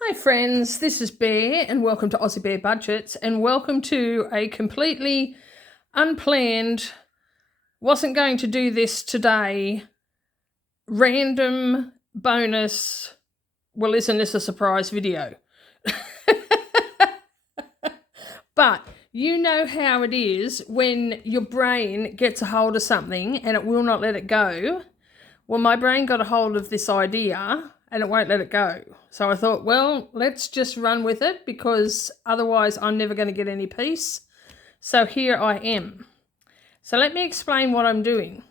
Hi friends, this is Bear and welcome to AussieBearBudgets and welcome to a completely unplanned, wasn't going to do this today, random bonus, well isn't this a surprise video? But you know how it is when your brain gets a hold of something and it will not let it go. Well, my brain got a hold of this idea and it won't let it go. So I thought, well, let's just run with it because otherwise I'm never going to get any peace. So here I am. So let me explain what I'm doing.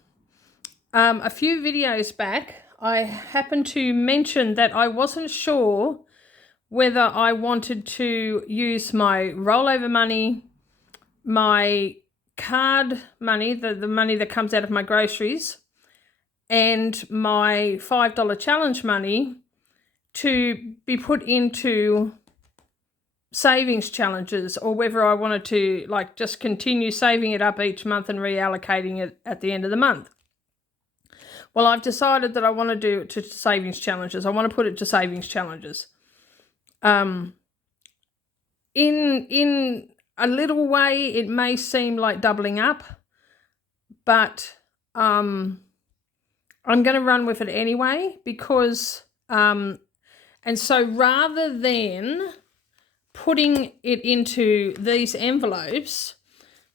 A few videos back, I happened to mention that I wasn't sure whether I wanted to use my rollover money, my card money, the money that comes out of my groceries, and my $5 challenge money to be put into savings challenges, or whether I wanted to like just continue saving it up each month and reallocating it at the end of the month. Well, I've decided that I want to do it to savings challenges. I want to put it to savings challenges. In a little way, it may seem like doubling up, but I'm going to run with it anyway because, and so rather than putting it into these envelopes,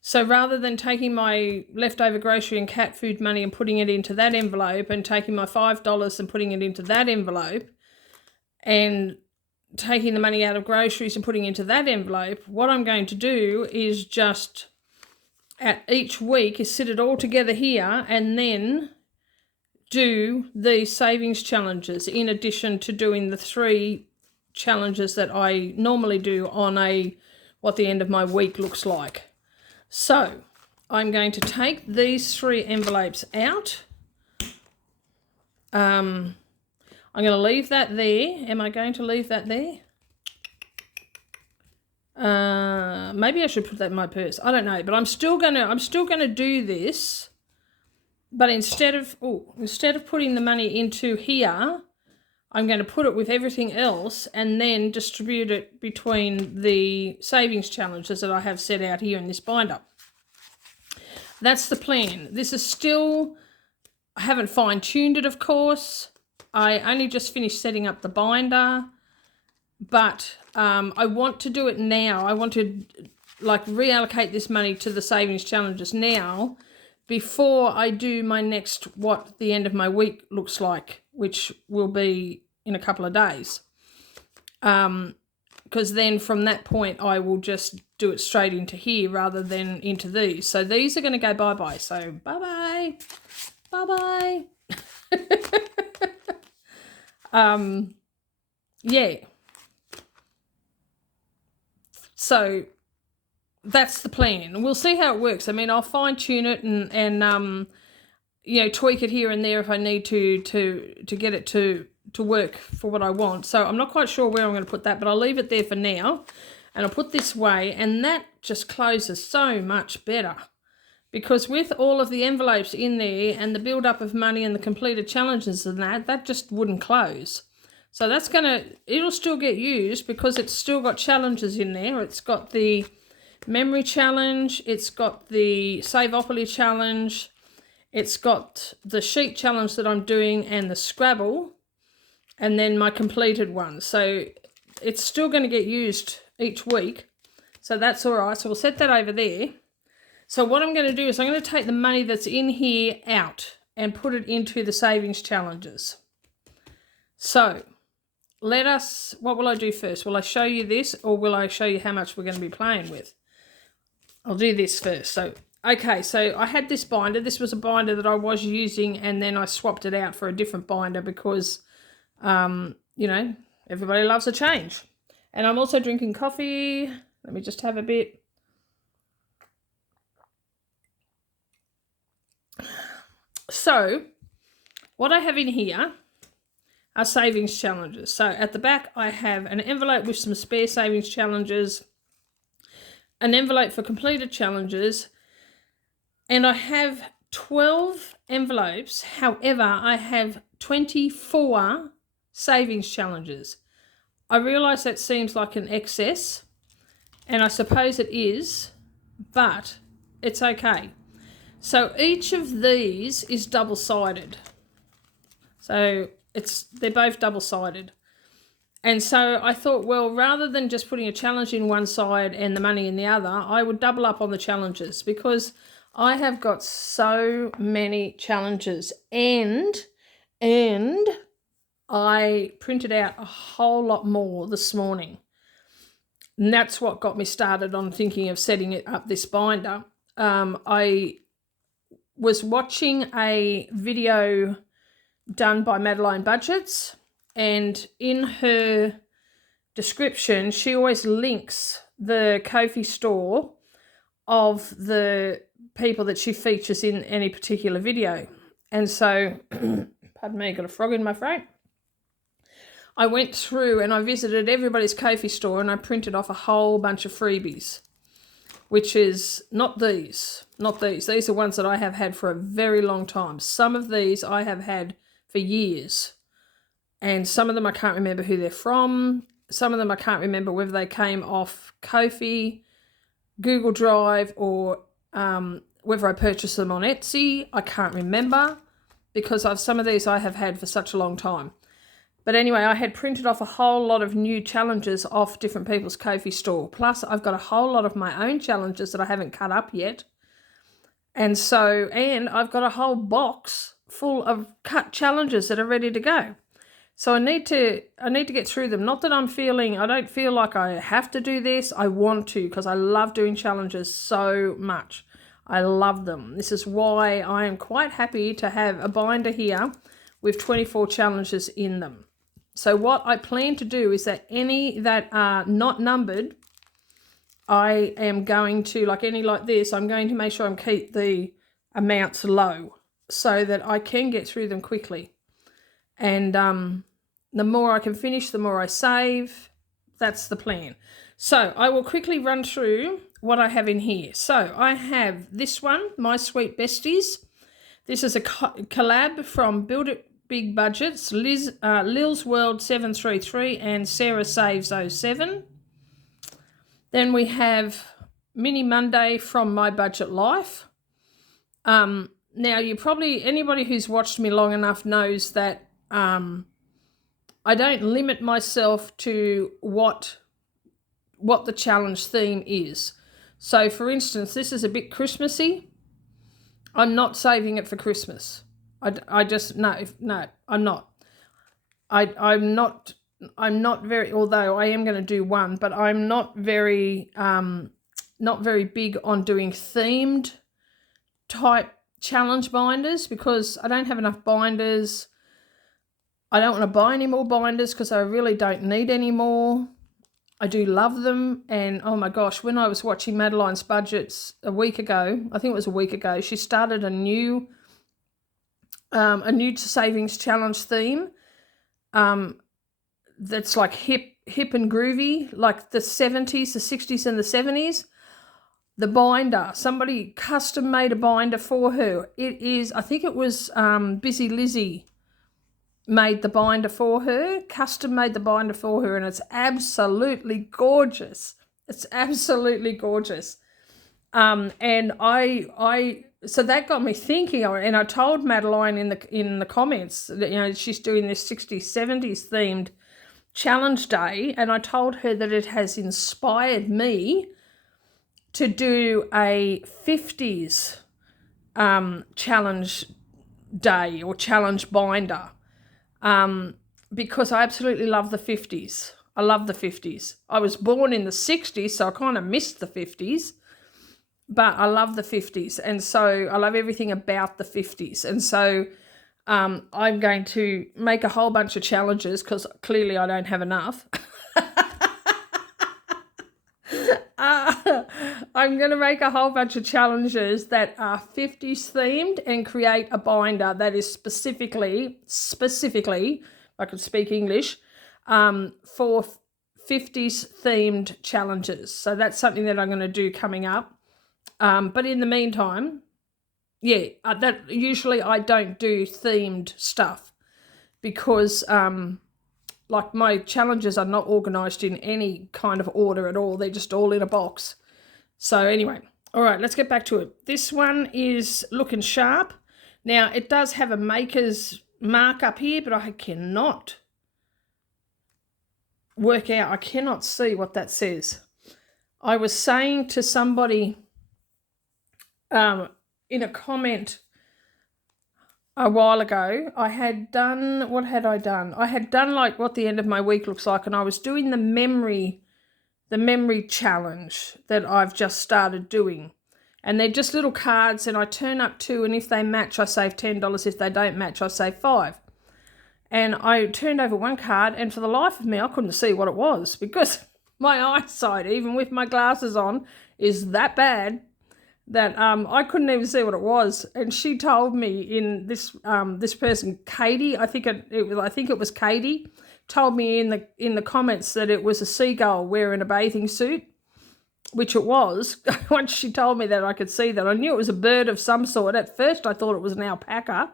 so rather than taking my leftover grocery and cat food money and putting it into that envelope and taking my $5 and putting it into that envelope and taking the money out of groceries and putting it into that envelope, what I'm going to do is just at each week is sit it all together here and then do the savings challenges in addition to doing the 3 challenges that I normally do on what the end of my week looks like. So I'm going to take these 3 envelopes out. I'm going to leave that there. Am I going to leave that there? Maybe I should put that in my purse. I don't know, but I'm still gonna do this. But instead of putting the money into here, I'm going to put it with everything else and then distribute it between the savings challenges that I have set out here in this binder. That's the plan. This is still, I haven't fine-tuned it, of course. I only just finished setting up the binder, but I want to do it now. I want to like reallocate this money to the savings challenges now, before I do my next, what the end of my week looks like, which will be in a couple of days. Because then from that point, I will just do it straight into here rather than into these. So these are going to go bye-bye. So bye-bye. Bye-bye. Yeah. So that's the plan. We'll see how it works. I mean, I'll fine tune it and you know, tweak it here and there if I need to get it to work for what I want. So I'm not quite sure where I'm going to put that, but I'll leave it there for now. And I'll put this way, and that just closes so much better. Because with all of the envelopes in there and the build-up of money and the completed challenges and that just wouldn't close. So that's it'll still get used because it's still got challenges in there. It's got the memory challenge, it's got the Saveopoly challenge, it's got the sheet challenge that I'm doing and the Scrabble, and then my completed one. So it's still going to get used each week. So that's all right. So we'll set that over there. So what I'm going to do is I'm going to take the money that's in here out and put it into the savings challenges. So what will I do first? Will I show you this, or will I show you how much we're going to be playing with? I'll do this first. So, okay, so I had this binder. This was a binder that I was using, and then I swapped it out for a different binder because, you know, everybody loves a change. And I'm also drinking coffee. Let me just have a bit. So, what I have in here are savings challenges. So, at the back, I have an envelope with some spare savings challenges, an envelope for completed challenges, and I have 12 envelopes. However, I have 24 savings challenges. I realise that seems like an excess, and I suppose it is, but it's okay. So each of these is double-sided. So they're both double-sided. And so I thought, well, rather than just putting a challenge in one side and the money in the other, I would double up on the challenges, because I have got so many challenges, and I printed out a whole lot more this morning. And that's what got me started on thinking of setting it up, this binder. I was watching a video done by Unedited, and in her description, she always links the Ko-fi store of the people that she features in any particular video. And so, pardon me, got a frog in my throat. I went through and I visited everybody's Ko-fi store, and I printed off a whole bunch of freebies, which is not these. These are ones that I have had for a very long time. Some of these I have had for years, and some of them I can't remember who they're from. Some of them I can't remember whether they came off Ko-fi, Google Drive, or whether I purchased them on Etsy. I can't remember, because some of these I have had for such a long time. But anyway, I had printed off a whole lot of new challenges off different people's Ko-fi store. Plus, I've got a whole lot of my own challenges that I haven't cut up yet. And I've got a whole box full of cut challenges that are ready to go. So I need to get through them. Not that I don't feel like I have to do this. I want to, because I love doing challenges so much. I love them. This is why I am quite happy to have a binder here with 24 challenges in them. So what I plan to do is that any that are not numbered, I am going to, like any like this, I'm going to make sure I keep the amounts low so that I can get through them quickly. And the more I can finish, the more I save. That's the plan. So I will quickly run through what I have in here. So I have this one, My Sweet Besties. This is a collab from Build It Big Budgets, Lil's World 733 and Sarah Saves 07. Then we have Mini Monday from My Budget Life. Now, anybody who's watched me long enough knows that I don't limit myself to what the challenge theme is. So, for instance, this is a bit Christmassy. I'm not saving it for Christmas. I'm not. I'm not very, although I am going to do one, but I'm not very big on doing themed type challenge binders, because I don't have enough binders. I don't want to buy any more binders because I really don't need any more. I do love them, and oh my gosh, when I was watching Madeline's Budgets a week ago, I think it was a week ago, she started a new savings challenge theme that's like hip and groovy, like the 70s, the 60s and the 70s. The binder, somebody custom made a binder for her. It is, I think it was Busy Lizzie made the binder for her, custom made the binder for her, and it's absolutely gorgeous. It's absolutely gorgeous. And so that got me thinking, and I told Madeline in the comments that, she's doing this 60s, 70s themed challenge day, and I told her that it has inspired me to do a 50s challenge day or challenge binder, because I absolutely love the 50s. I love the 50s. I was born in the 60s, so I kind of missed the 50s, but I love the 50s, and so I love everything about the 50s. And so I'm going to make a whole bunch of challenges, because clearly I don't have enough. I'm going to make a whole bunch of challenges that are 50s themed and create a binder that is specifically, I could speak English, for 50s themed challenges. So that's something that I'm going to do coming up. But in the meantime, that usually I don't do themed stuff, because like my challenges are not organised in any kind of order at all. They're just all in a box. So anyway, all right, let's get back to it. This one is looking sharp. Now, it does have a maker's mark up here, but I cannot work out. I cannot see what that says. I was saying to somebody in a comment a while ago, I had done, what had I done? I had done like what the end of my week looks like, and I was doing the memory challenge that I've just started doing. And they're just little cards, and I turn up 2, and if they match, I save $10. If they don't match, I save $5. And I turned over one card, and for the life of me, I couldn't see what it was, because my eyesight, even with my glasses on, is that bad that I couldn't even see what it was. And she told me in this this person, Katie, I think it was Katie, told me in the comments that it was a seagull wearing a bathing suit, which it was. Once she told me that, I could see that. I knew it was a bird of some sort. At first, I thought it was an alpaca.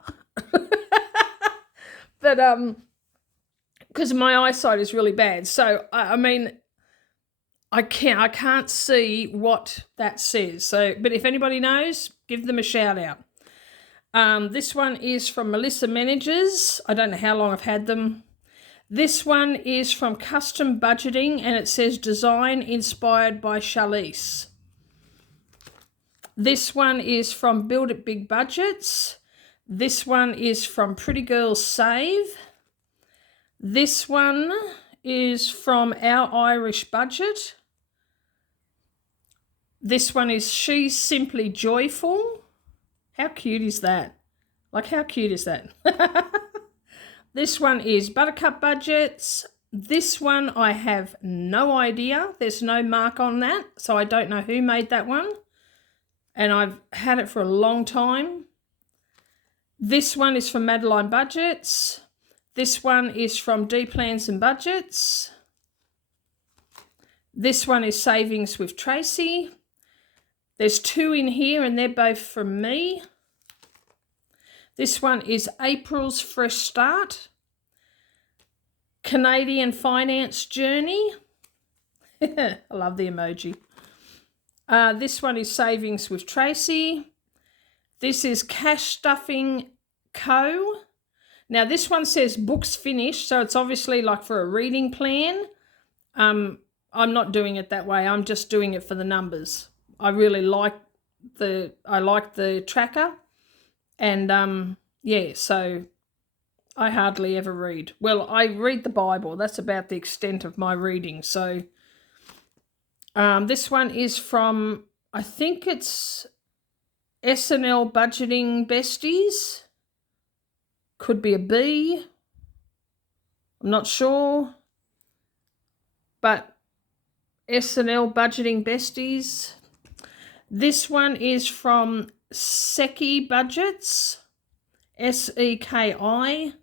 But because my eyesight is really bad, so I mean, I can't see what that says. So, but if anybody knows, give them a shout out. This one is from Melissa Managers. I don't know how long I've had them. This one is from Custom Budgeting, and it says design inspired by Charlize. This one is from Build It Big Budgets. This one is from Pretty Girls Save. This one is from Our Irish Budget. This one is She's Simply Joyful. How cute is that? Like, how cute is that? This one is Buttercup Budgets. This one I have no idea. There's no mark on that, so I don't know who made that one. And I've had it for a long time. This one is from Madeline Budgets. This one is from D Plans and Budgets. This one is Savings with Tracy. There's 2 in here, and they're both from me. This one is April's Fresh Start. Canadian Finance Journey. I love the emoji. This one is Savings with Tracy. This is Cash Stuffing Co. Now, this one says books finished, so it's obviously like for a reading plan. I'm not doing it that way. I'm just doing it for the numbers. I really like the tracker, and yeah, so I hardly ever read. Well, I read the Bible. That's about the extent of my reading. So this one is from, I think it's SNL Budgeting Besties. Could be a B. I'm not sure. But SNL Budgeting Besties. This one is from Seki Budgets. SEKI.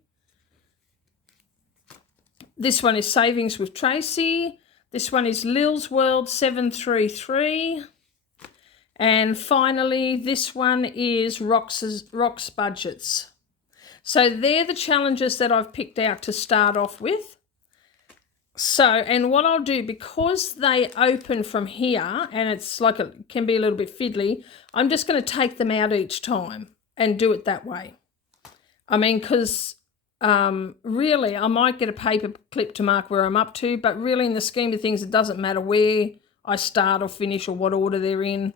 This one is Savings with Tracy. This one is Lil's World 733. And finally, this one is Rock's Budgets. So they're the challenges that I've picked out to start off with. So, and what I'll do, because they open from here, and it's like it can be a little bit fiddly, I'm just going to take them out each time and do it that way. I mean, because really, I might get a paper clip to mark where I'm up to, but really in the scheme of things, it doesn't matter where I start or finish or what order they're in.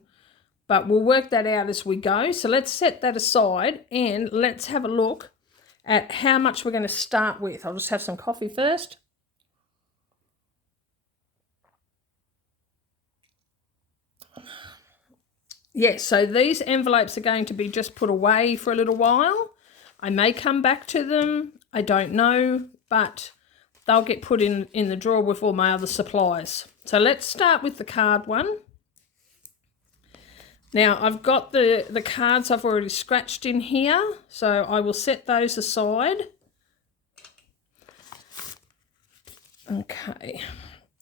But we'll work that out as we go. So let's set that aside and let's have a look at how much we're going to start with. I'll just have some coffee first. Yes, so these envelopes are going to be just put away for a little while. I may come back to them. I don't know, but they'll get put in the drawer with all my other supplies. So let's start with the card one. Now, I've got the cards I've already scratched in here, so I will set those aside. Okay.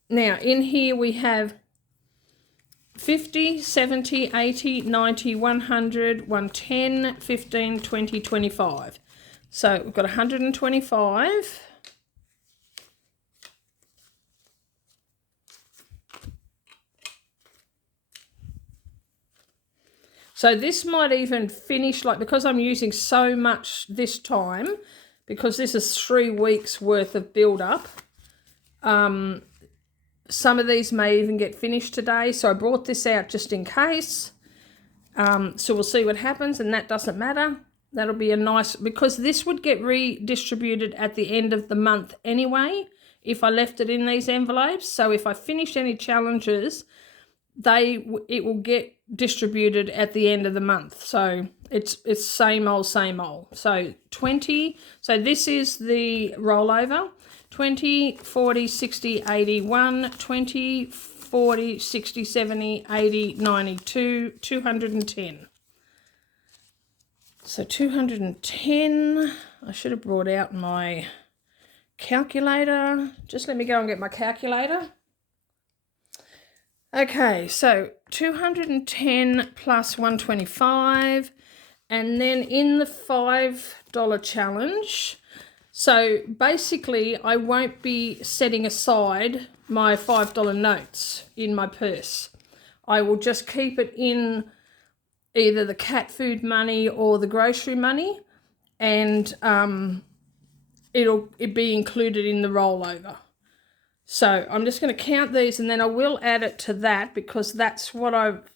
Now, in here we have 50, 70, 80, 90, 100, 110, 15, 20, 25. So we've got 125. So this might even finish, like, because I'm using so much this time, because this is 3 weeks worth of build-up, some of these may even get finished today. So I brought this out just in case. So we'll see what happens, and that doesn't matter. That'll be a nice, because this would get redistributed at the end of the month anyway, if I left it in these envelopes. So if I finish any challenges, it will get distributed at the end of the month. So it's same old, same old. So 20, so this is the rollover, 20, 40, 60, 81, 20, 40, 60, 70, 80, 92, 210. So 210, I should have brought out my calculator. Just let me go and get my calculator. Okay, so 210 plus 125, and then in the $5 challenge, so basically I won't be setting aside my $5 notes in my purse. I will just keep it in either the cat food money or the grocery money, and it'll be included in the rollover. So I'm just going to count these, and then I will add it to that, because that's what I've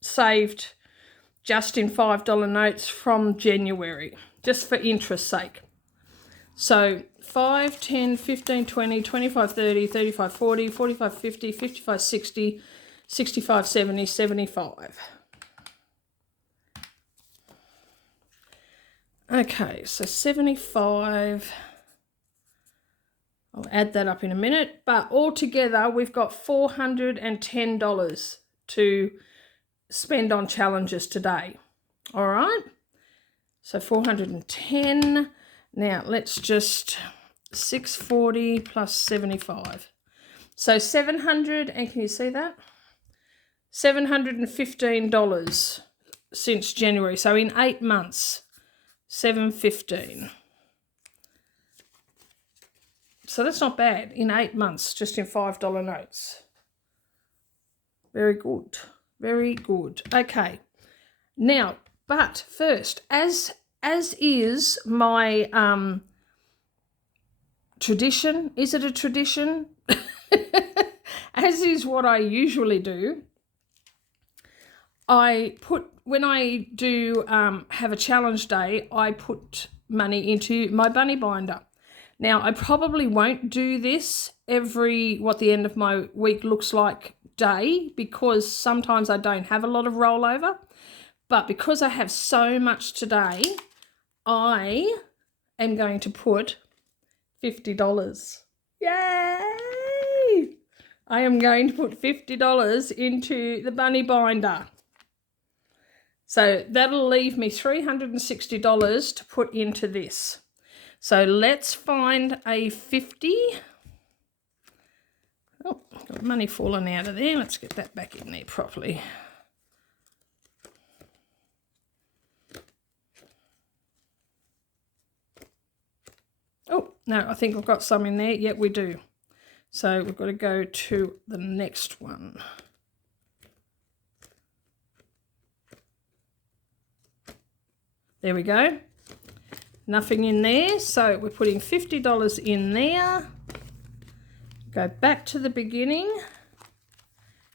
saved just in $5 notes from January, just for interest's sake. So 5, 10, 15, 20, 25, 30, 35, 40, 45, 50, 55, 60, 65, 70, 75. Okay, so 75. I'll add that up in a minute, but altogether we've got $410 to spend on challenges today. All right, so 410. Now let's just 640 plus 75. So 700, and can you see that? $715 since January. So in 8 months, 715. So that's not bad in 8 months, just in $5 notes. Very good. Very good. Okay. Now, but first, as is my tradition, is it a tradition? As is what I usually do, when I do have a challenge day, I put money into my bunny binder. Now, I probably won't do this every what the end of my week looks like day, because sometimes I don't have a lot of rollover. But because I have so much today, I am going to put $50. Yay! I am going to put $50 into the bunny binder. So that'll leave me $360 to put into this. So let's find a 50. Oh, got money falling out of there. Let's get that back in there properly. Oh, no, I think I've got some in there. Yep, we do. So we've got to go to the next one. There we go. Nothing in there, so we're putting $50 in there. Go back to the beginning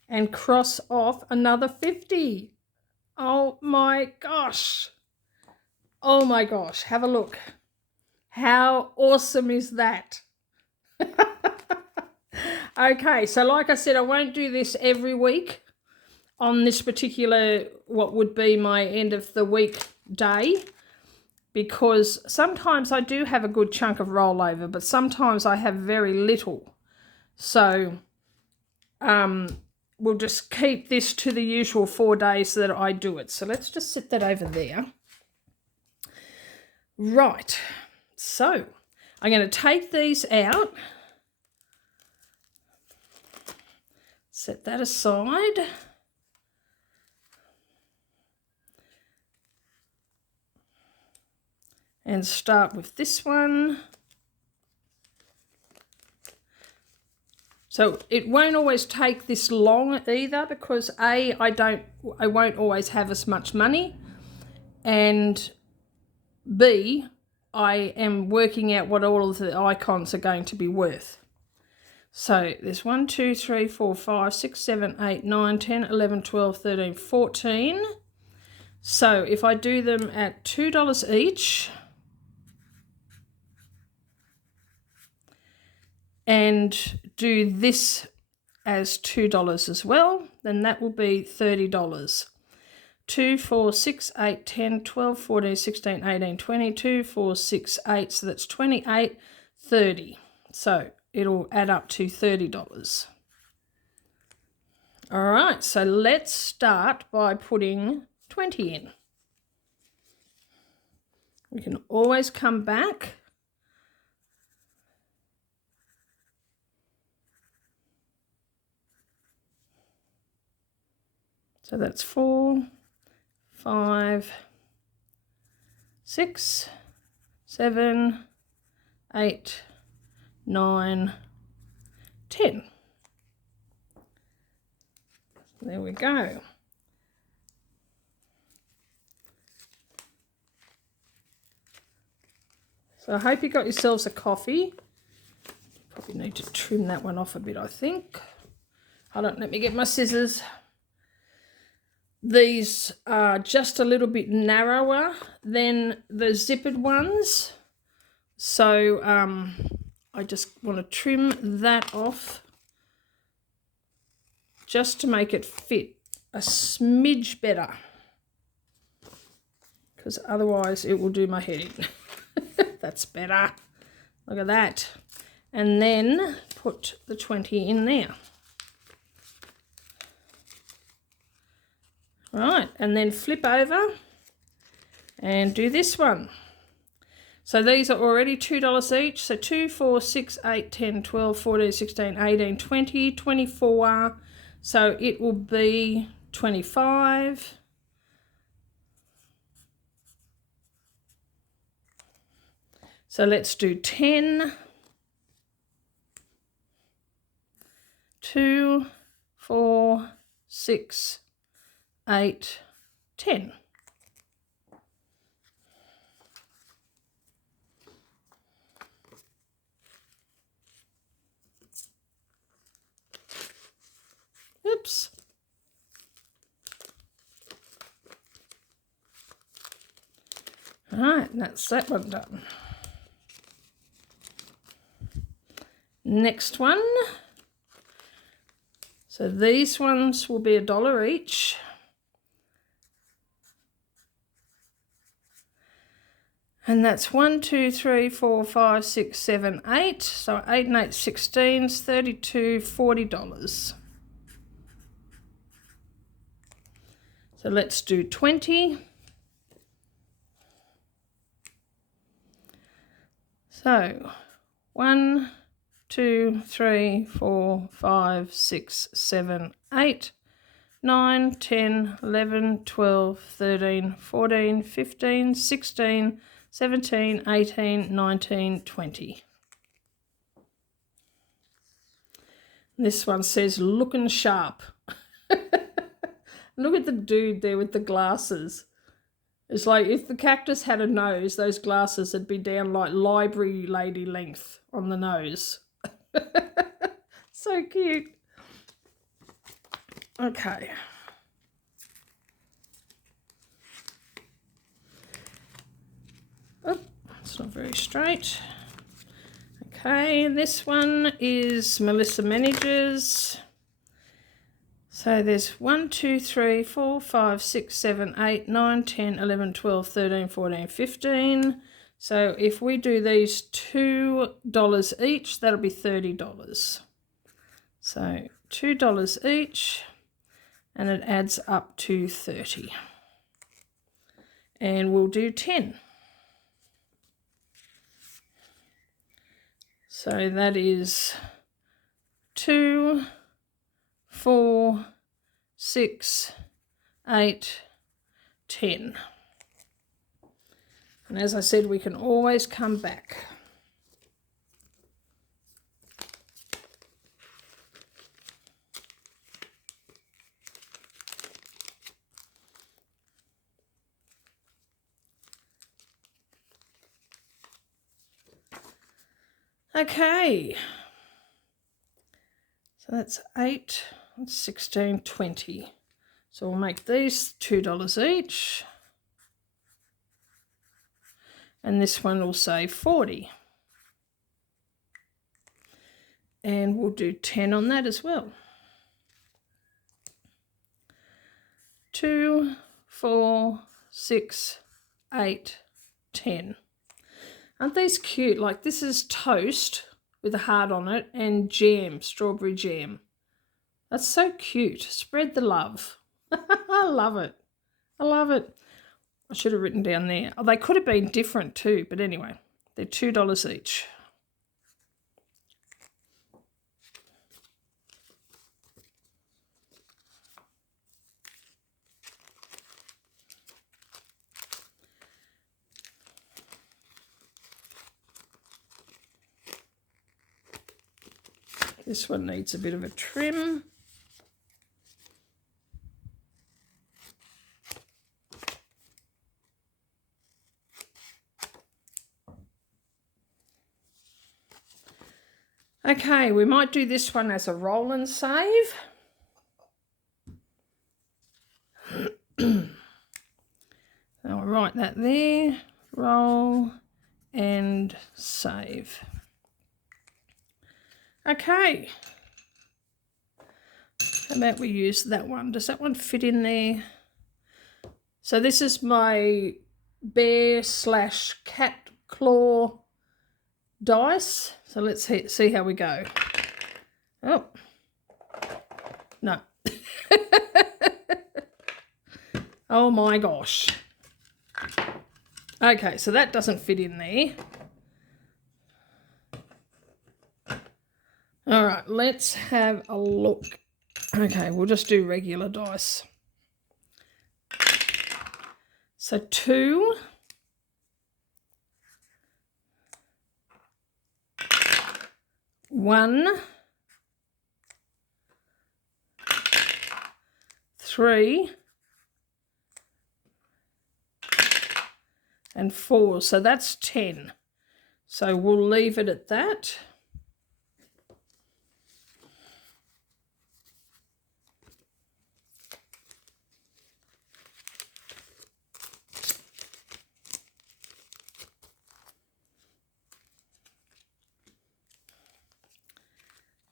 and cross off another 50. Oh my gosh. Oh my gosh, have a look. How awesome is that? Okay, so like I said, I won't do this every week on this particular, what would be my end of the week day, because sometimes I do have a good chunk of rollover, but sometimes I have very little. So we'll just keep this to the usual 4 days that I do it. So let's just set that over there. Right, so I'm going to take these out. Set that aside. And start with this one. So it won't always take this long either, because I won't always have as much money, and B, I am working out what all of the icons are going to be worth. So there's 1, 2, 3, 4, 5, 6, 7, 8, 9, 10, 11, 12, 13, 14. So if I do them at $2 each, and do this as $2 as well, then that will be $30. 2, 4, 6, 8, 10, 12, 14, 16, 18, 20, 2, 4, 6, 8, so that's 28, 30. So it'll add up to $30. All right, so let's start by putting 20 in. We can always come back. So that's 4, 5, 6, 7, 8, 9, 10. There we go. So I hope you got yourselves a coffee. Probably need to trim that one off a bit, I think. Hold on, let me get my scissors. These are just a little bit narrower than the zippered ones. So I just want to trim that off just to make it fit a smidge better, because otherwise it will do my head in. That's better. Look at that. And then put the 20 in there. Right, and then flip over and do this one. So these are already $2 each. So 2, 4, 6, 8, 10, 12, 14, 16, 18, 20, 24. So it will be 25. So let's do 10. 2, 4, 6, 8, 10. Oops. All right, that's that one done. Next one. So these ones will be $1 each. And that's 1, 2, 3, 4, 5, 6, 7, 8. So 8 and 8, 16, $32, $40. So let's do 20. So 1, 2, 3, 4, 5, 6, 7, 8, 9, 10, 11, 12, 13, 14, 15, 16, 17, 18, 19, 20. This one says looking sharp. Look at the dude there with the glasses. It's like if the cactus had a nose, those glasses would be down like library lady length on the nose. So cute. Okay. Oh, it's not very straight. Okay, this one is Melissa Manages. So there's 1, 2, 3, 4, 5, 6, 7, 8, 9, 10, 11, 12, 13, 14, 15. So if we do these $2 each, that'll be $30. So $2 each, and it adds up to 30. And we'll do 10. So that is 2, 4, 6, 8, 10. And as I said, we can always come back. Okay. So that's 8, that's 16, 20. So we'll make these $2 each. And this one will say 40. And we'll do 10 on that as well. 2, 4, 6, 8, 10. Aren't these cute? Like, this is toast with a heart on it and jam, strawberry jam. That's so cute. Spread the love. I love it. I love it. I should have written down there. Oh, they could have been different too, but anyway, they're $2 each. This one needs a bit of a trim. Okay, we might do this one as a roll and save. I'll write that there, roll and save. Okay. How about we use that one? Does that one fit in there? So this is my bear/cat claw dice. So let's see how we go. Oh, no. Oh my gosh. Okay, so that doesn't fit in there. All right, let's have a look. Okay, we'll just do regular dice. So 2, 1, 3, and 4. So that's 10. So we'll leave it at that.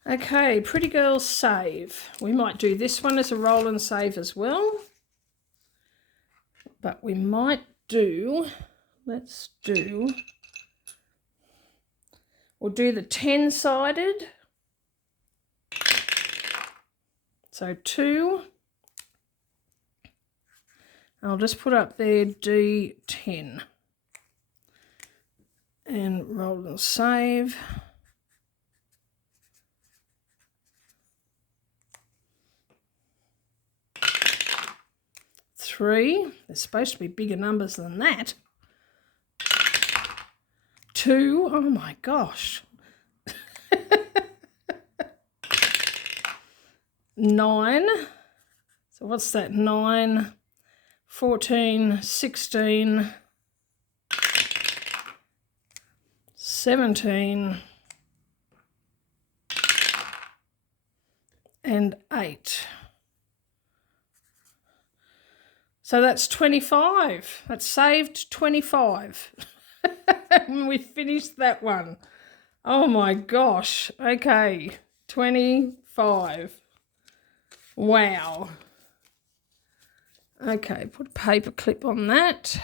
Okay, Pretty Girls save. We might do this one as a roll and save as well. But we might do, we'll do the 10-sided. So 2. I'll just put up there D10. And roll and save. 3. There's supposed to be bigger numbers than that. 2. Oh my gosh. 9. So what's that? 9, 14, 16, 17, and 8. So that's 25. That's saved 25. We finished that one. Oh my gosh. Okay, 25. Wow. Okay, put a paper clip on that.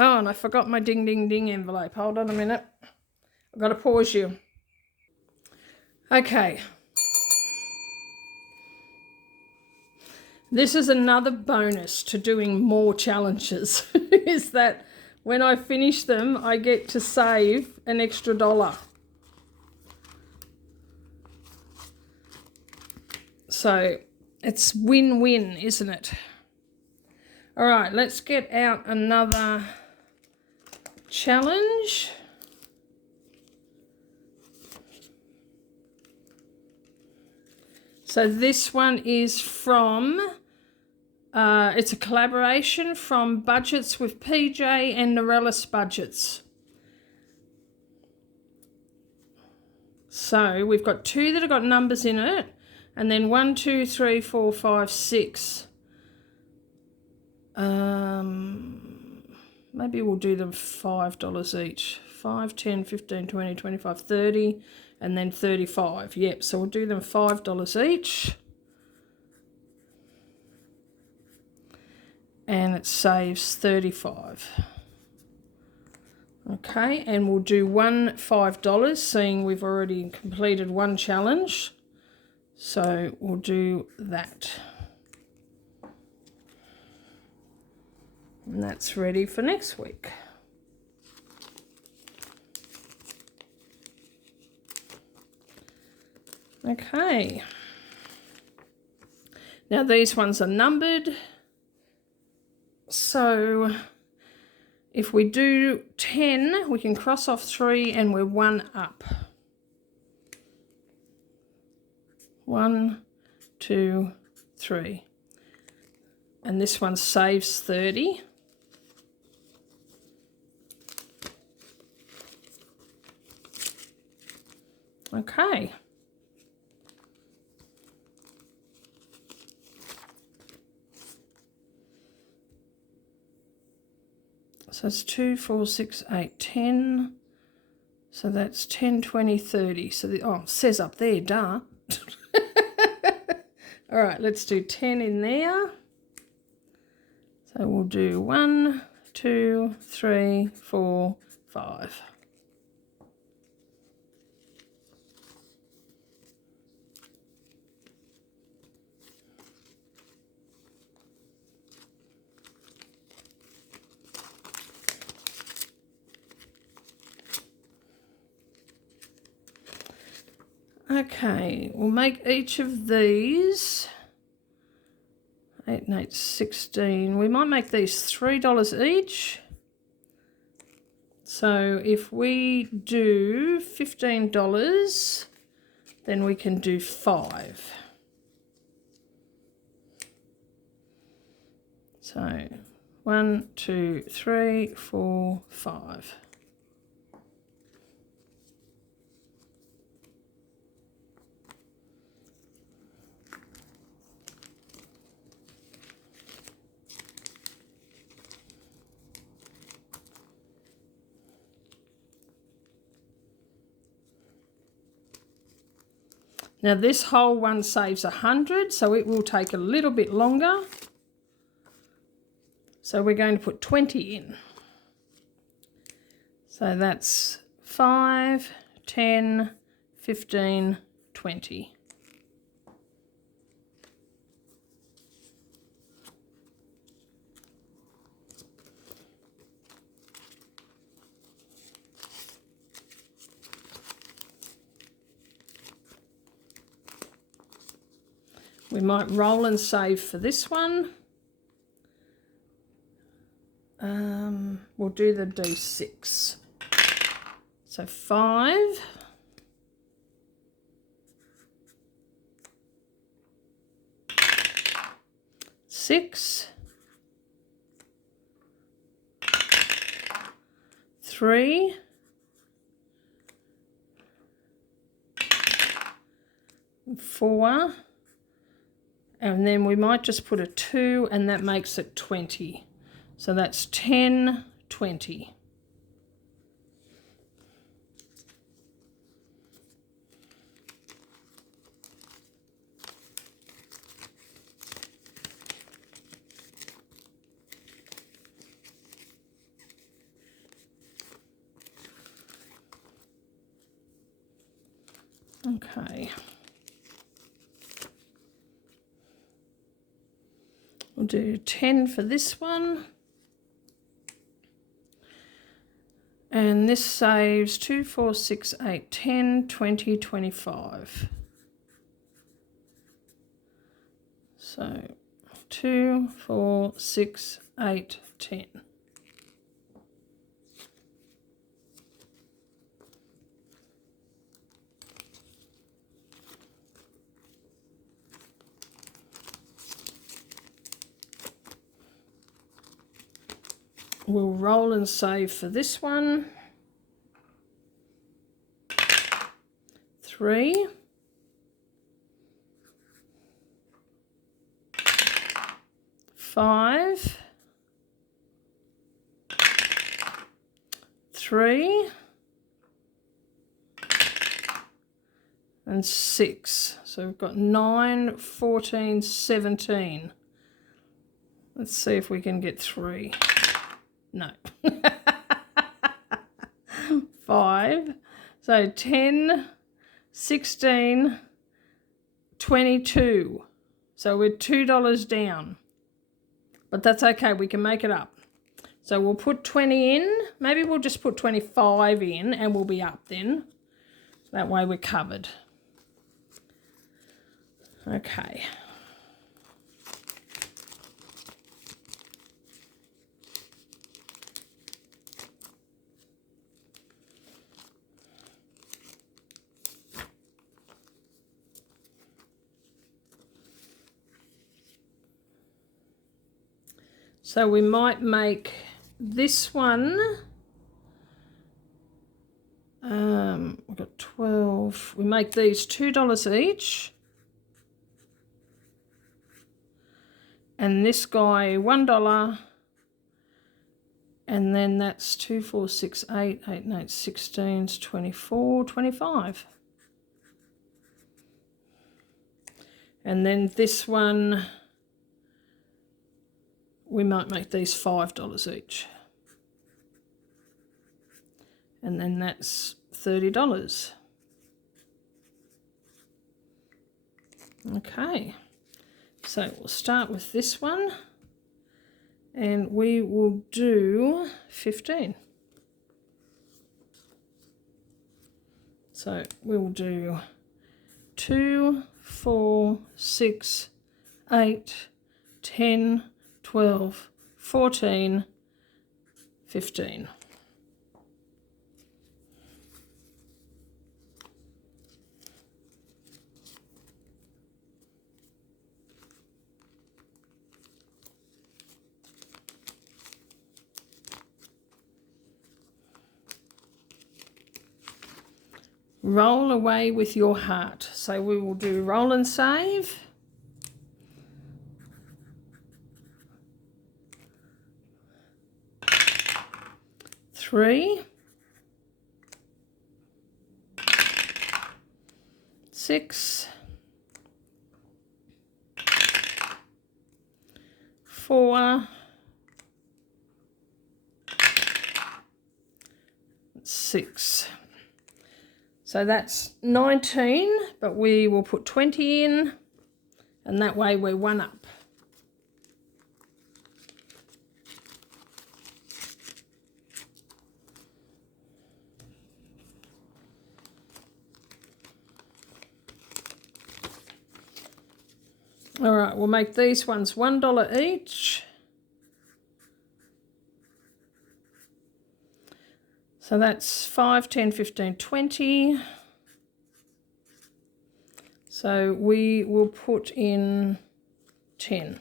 Oh, and I forgot my ding, ding, ding envelope. Hold on a minute. I've got to pause you. Okay. This is another bonus to doing more challenges, is that when I finish them, I get to save an extra $1. So it's win-win, isn't it? All right, let's get out another challenge. So this one is from, it's a collaboration from Budgets with PJ and ROLLOVER. So we've got 2 that have got numbers in it, and then 1, 2, 3, 4, 5, 6. Maybe we'll do them $5 each. 5, 10, 15, 20, 25, 30, and then 35. Yep, so we'll do them $5 each. And it saves 35. Okay, and we'll do one $5, seeing we've already completed one challenge. So we'll do that. And that's ready for next week. Okay. Now these ones are numbered. So if we do 10, we can cross off 3 and we're 1 up. 1, 2, 3. And this one saves 30. Okay. So it's 2, 4, 6, 8, 10. So that's 10, 20, 30. So the, oh, it says up there, duh. All right, let's do 10 in there. So we'll do 1, 2, 3, 4, 5. Okay, we'll make each of these 8 and 8, 16. We might make these $3 each. So if we do $15, then we can do 5. So 1, 2, 3, 4, 5. Now this whole one saves 100, so it will take a little bit longer. So we're going to put 20 in. So that's 5, 10, 15, 20. We might roll and save for this one. We'll do the D6. So 5, 6, 3, 4, and then we might just put a 2 and that makes it 20. So that's 10, 20. Okay. We'll do 10 for this one. And this saves 2, 4, 6, 8, 10, 20, 25. So 2, 4, 6, 8, 10. We'll roll and save for this one. 3. 5. 3. And 6. So we've got 9, 14, 17. Let's see if we can get 3. No. 5. So 10, 16, 22. So we're $2 down. But that's okay, we can make it up. So we'll put 20 in. Maybe we'll just put 25 in and we'll be up then. That way we're covered. Okay. So we might make this one, we've got 12, we make these $2 each. And this guy $1. And then that's 2, 4, 6, 8, 8 and 8, 16, 24, 25. And then this one, we might make these $5 each. And then that's $30. Okay, so we'll start with this one and we will do 15. So we'll do 2, 4, 6, 8, 10, 12, 14, 15. Roll away with your heart. So we will do roll and save. 3, 6, 4, 6. So that's 19, but we will put 20 in, and that way we're 1 up. All right, we'll make these ones $1 each. So that's 5, 10, 15, 20. So we will put in 10.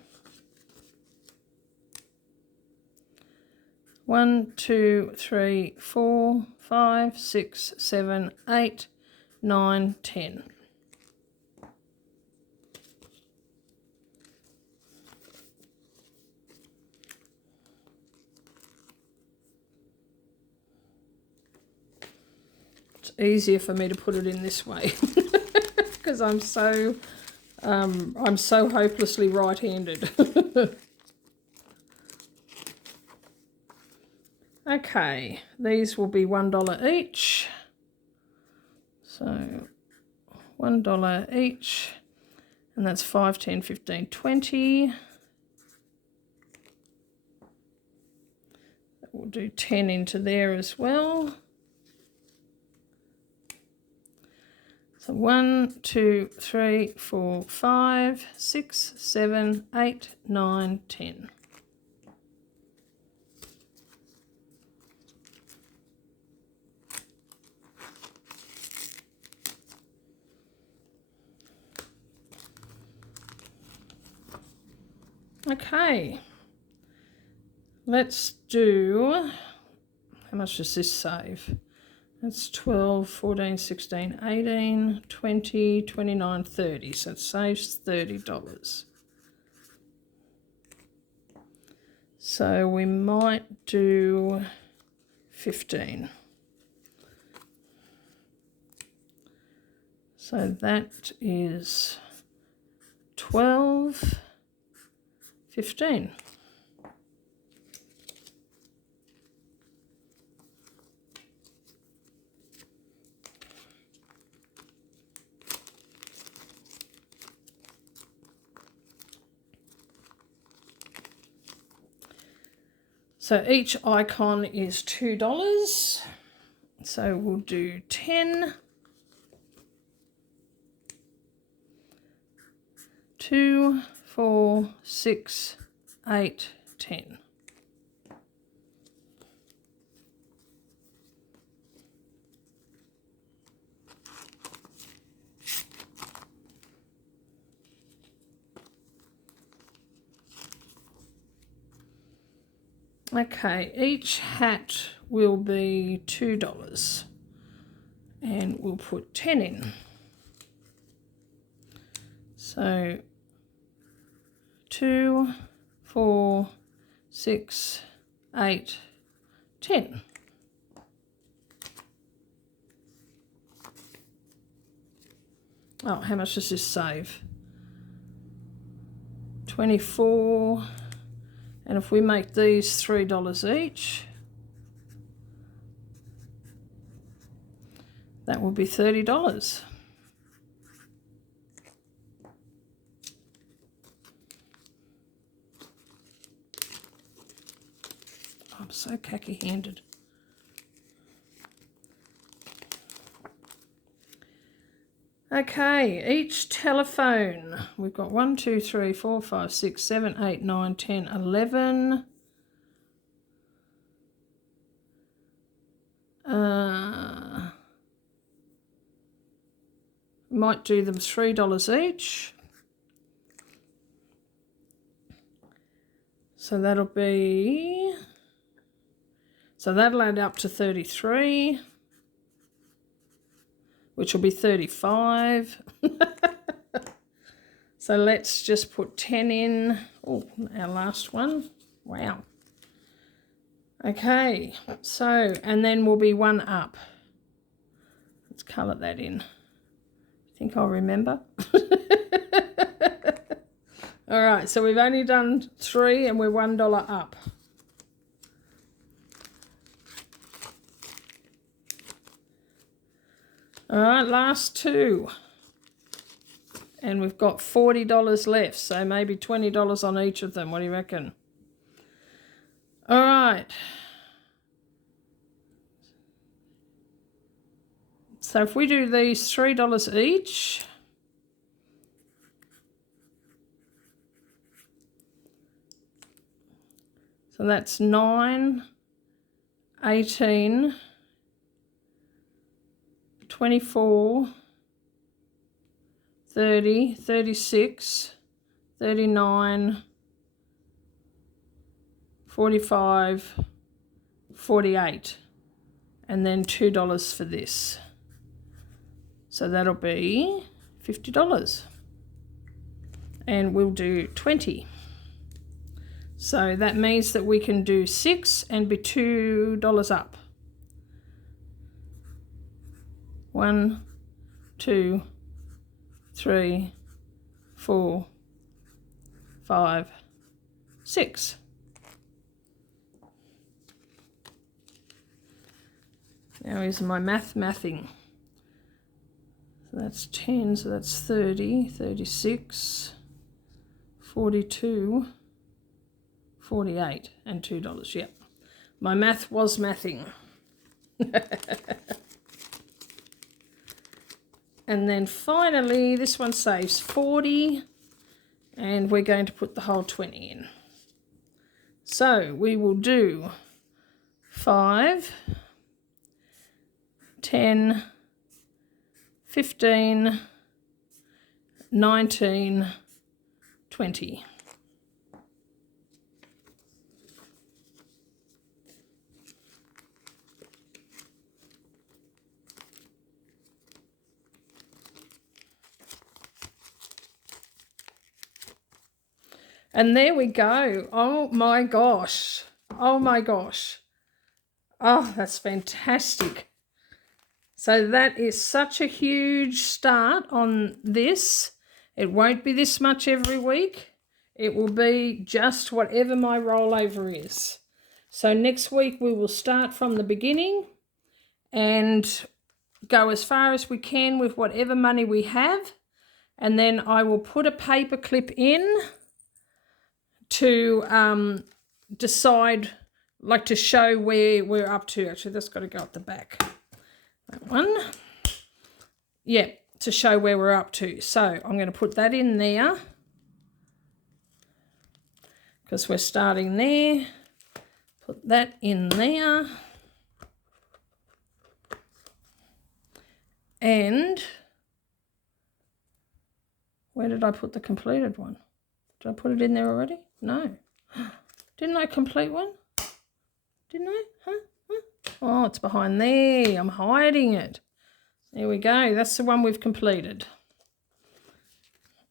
1, 2, 3, 4, 5, 6, 7, 8, 9, 10. Easier for me to put it in this way because I'm so hopelessly right-handed. Okay, these will be $1 each. So $1 each, and that's 5, 10, 15, 20. We'll do 10 into there as well. So 1, 2, 3, 4, 5, 6, 7, 8, 9, 10. Okay, let's do, how much does this save? That's 12, 14, 16, 18, 20, 29, 30. So it saves $30. So we might do 15. So that is 12, 15. So each icon is $2. So we'll do 10, 2, 4, 6, 8, 10. Okay, each hat will be $2 and we'll put 10 in. So 2, 4, 6, 8, 10. Oh, how much does this save? 24. And if we make these $3 each, that will be $30. I'm so khaki-handed. Okay, each telephone. We've got 1, 2, 3, 4, 5, 6, 7, 8, 9, 10, 11. Might do them $3 each. So that'll be, so that'll add up to 33. Which will be 35. So let's just put 10 in. Oh, our last one. Wow. Okay, so, and then we'll be 1 up. Let's colour that in. Think I'll remember? All right, so we've only done 3 and we're $1 up. All right, last 2. And we've got $40 left, so maybe $20 on each of them. What do you reckon? All right. So if we do these $3 each, so that's 9, 18, 24, 30, 36, 39, 45, 48, and then $2 for this. So that'll be $50. And we'll do 20. So that means that we can do 6 and be $2 up. 1, 2, 3, 4, 5, 6. Now is my mathing. So that's 10, so that's 30, 36, 42, 48, and $2. Yep. My math was mathing. And then finally, this one saves 40, and we're going to put the whole 20 in. So we will do 5, 10, 15, 19, 20. And there we go. Oh my gosh. Oh my gosh. Oh, that's fantastic. So that is such a huge start on this. It won't be this much every week. It will be just whatever my rollover is. So next week we will start from the beginning and go as far as we can with whatever money we have. And then I will put a paper clip in to decide, like to show where we're up to. Actually, that's got to go up the back. That one. Yeah, to show where we're up to. So I'm going to put that in there because we're starting there. Put that in there. And where did I put the completed one? Did I put it in there already? No. Didn't I complete one? Didn't I? Huh? Oh, it's behind there. I'm hiding it. There we go. That's the one we've completed.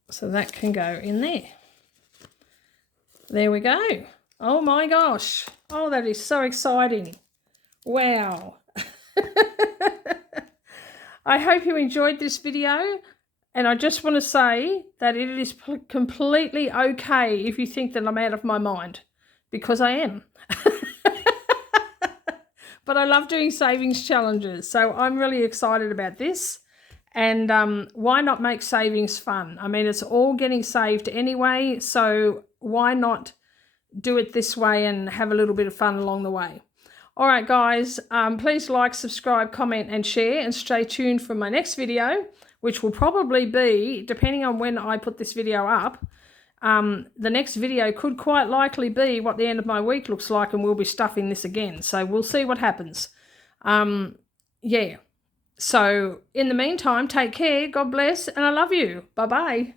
So that can go in there. There we go. Oh my gosh. Oh, that is so exciting. Wow. I hope you enjoyed this video. And I just want to say that it is completely okay if you think that I'm out of my mind, because I am. But I love doing savings challenges, so I'm really excited about this. And why not make savings fun? I mean, it's all getting saved anyway, so why not do it this way and have a little bit of fun along the way? All right, guys, please like, subscribe, comment, and share, and stay tuned for my next video, which will probably be, depending on when I put this video up, the next video could quite likely be what the end of my week looks like, and we'll be stuffing this again. So we'll see what happens. Yeah. So in the meantime, take care, God bless, and I love you. Bye-bye.